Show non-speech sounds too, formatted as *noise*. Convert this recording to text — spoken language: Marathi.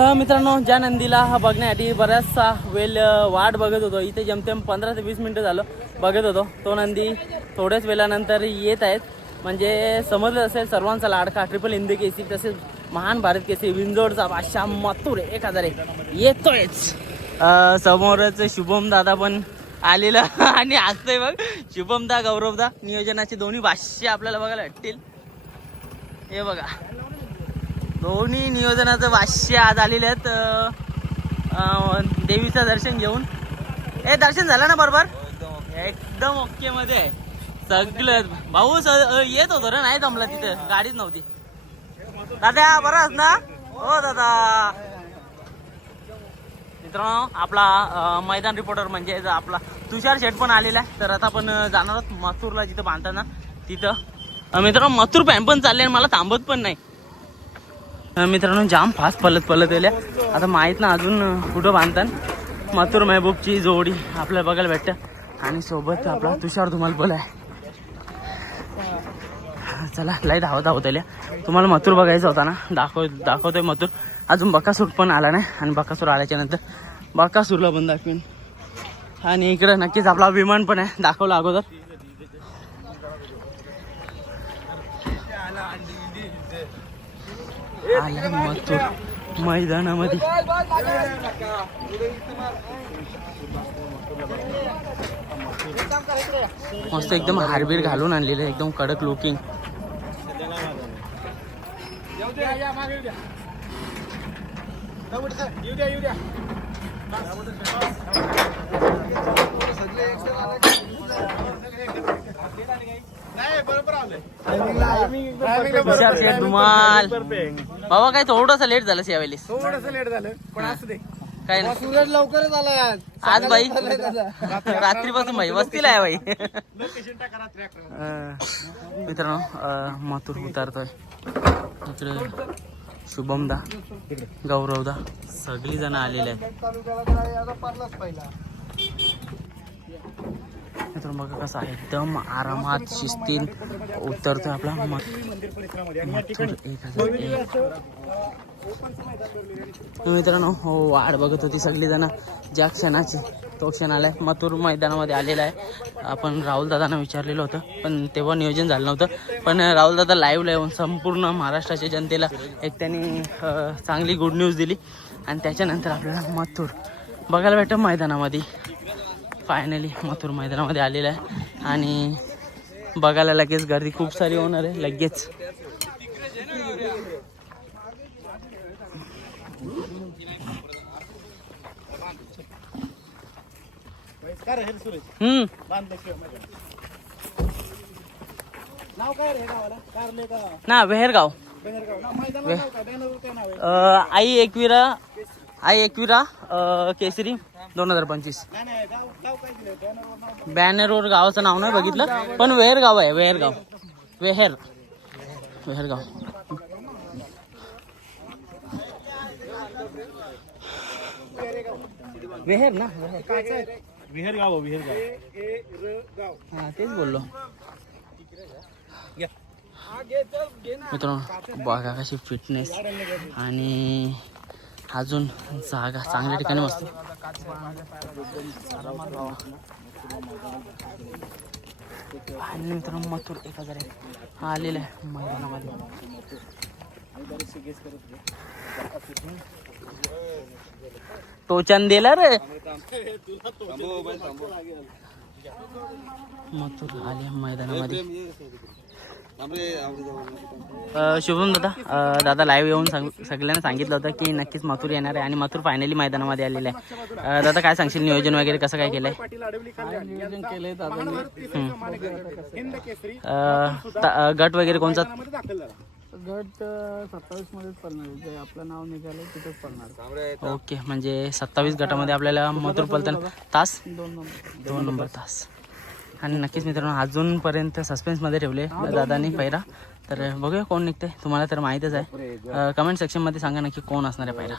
मित्रांनो ज्या नंदीला हा बघण्यासाठी बऱ्याचसा वेळ वाट बघत होतो इथे जमतेम पंधरा ते वीस मिनटं झालं बघत होतो. तो नंदी थोड्याच वेळानंतर येत आहेत. म्हणजे समजलं असेल सर्वांचा लाडका ट्रिपल हिंदी केसी तसेच महान भारत केसी विंजोडचा बादशाह मथुर एक हजार. एक येतोयच समोरच शुभम दादा पण आलेला *laughs* आणि हसतोय बघ. शुभमदा गौरवदा नियोजनाचे दोन्ही भाष्य आपल्याला बघायला भेटतील. हे बघा. दोन्ही नियोजनाचं भाष्य आज आलेले आहेत देवीचं दर्शन घेऊन. ए दर्शन झालं ना बरोबर? एकदम ओके. मध्ये. आहे. सगळं भाऊ येत होतो रे नाही जमला तिथे. गाडीच नव्हती. दादा बरं ना? हो दादा. मित्रांनो आपला मैदान रिपोर्टर म्हणजे आपला तुषार शेठ पण आलेला आहे. तर आता आपण जाणार आहोत मथुरला जिथं बांधताना. तिथं. मित्रांनो मथुर पॅन पण चालले आणि मला थांबत पण नाही. मित्रांनो जाम फास्ट पलत पलत गेल्या आता माहीत ना अजून कुठं बांधतात. मथुर महबूबची जोडी आपल्याला बघायला भेटतं. आणि सोबत आपला तुषार धुमाल बोलाय आहे. चला लाइट धावत धावत आल्या. तुम्हाला मथुर बघायचा होता ना? दाखव दाखवतोय मथुर. अजून बकासूर पण आला नाही. आणि बकासूर आल्याच्यानंतर बकासूरला पण दाखवेन. आणि इकडं नक्कीच आपला विमान पण आहे. दाखवलं अगोदर. आला मथुर मैदानामध्ये. मस्त एकदम हारबीर घालून आणलेलं आहे, एकदम कडक लुकिंग शेठ धुमाल. बाबा काय थोडंसं लेट झालं यावेळेस. थोडस लेट झालं पण असू दे. काय नाही. सूरज लवकरच आलाय आज आज बाई. रात्रीपासून बाई वस्तीला आहे बाई. अं, मित्रांनो अं, मथुर उतारतोय. इकडे शुभमदा गौरवदा सगळी जण आलेले आहेत. तालुक्याला काय आता पारलाच पहिला. मित्रांनो बघा कसं आहे. एकदम आरामात शिस्तीन उतरतो आपला. एक हजार एक. मित्रांनो हो वाट बघत होती सगळी जण ज्या क्षणाची तो क्षण आलाय. मथुर मैदानामध्ये आलेला आहे. आपण राहुल दादांना विचारलेलं होतं पण तेव्हा नियोजन झालं नव्हतं. पण राहुल दादा लाईव्ह येऊन संपूर्ण महाराष्ट्राच्या जनतेला एक त्यांनी चांगली गुड न्यूज दिली. आणि त्याच्यानंतर आपल्याला मथुर. बघायला भेटतं मैदानामध्ये. फायनली मथुर मैदानामध्ये आलेला आहे. आणि बघायला लगेच गर्दी खूप सारी होणार आहे. लगेच. हम्म. ना वेहेरगाव आई एकविरा आई एकविरा केसरी दोन हजार पंचवीस. गाव गाव बॅनरवर गावाचं नाव नाही बघितलं पण वेहेरगाव आहे वेहेरगाव. वेहेर. वेहेरगाव. वेहेर ना? वेहेर. विहेर गाव विहेर गाव ए र गाव हा तेच बोललो. ना मित्रांनो बघा कशी फिटनेस आणि अजून जागा चांगल्या ठिकाणी मस्त. आणि मित्रांनो मथुर एक हजार हा आलेलं आहे मैदानामध्ये. टोचन दिला रे. मथुर आले मैदानामध्ये. शुभम दादा दादा लाईव्ह येऊन सांग सगळ्यांना सांगितलं होतं की नक्कीच मथुर येणार आहे आणि मथुर फायनली मैदानामध्ये आलेलं आहे. दादा काय सांगशील नियोजन वगैरे कसं काय केलंय? गट वगैरे कोणचा? गट सत्तावीस मध्येच पडणार जे आपलं नाव निघालं तिथेच पडणार ओके म्हणजे सत्तावीस गटामध्ये आपल्याला मथुर पलताना तास? दोन नंबर. दोन नंबर तास. आणि नक्कीच मित्रांनो अजूनपर्यंत सस्पेन्समध्ये ठेवले दादानी पहिरा तर बघूया कोण निघते तुम्हाला तर माहीतच आहे. कमेंट सेक्शनमध्ये सांगा नक्की कोण असणार आहे पहिरा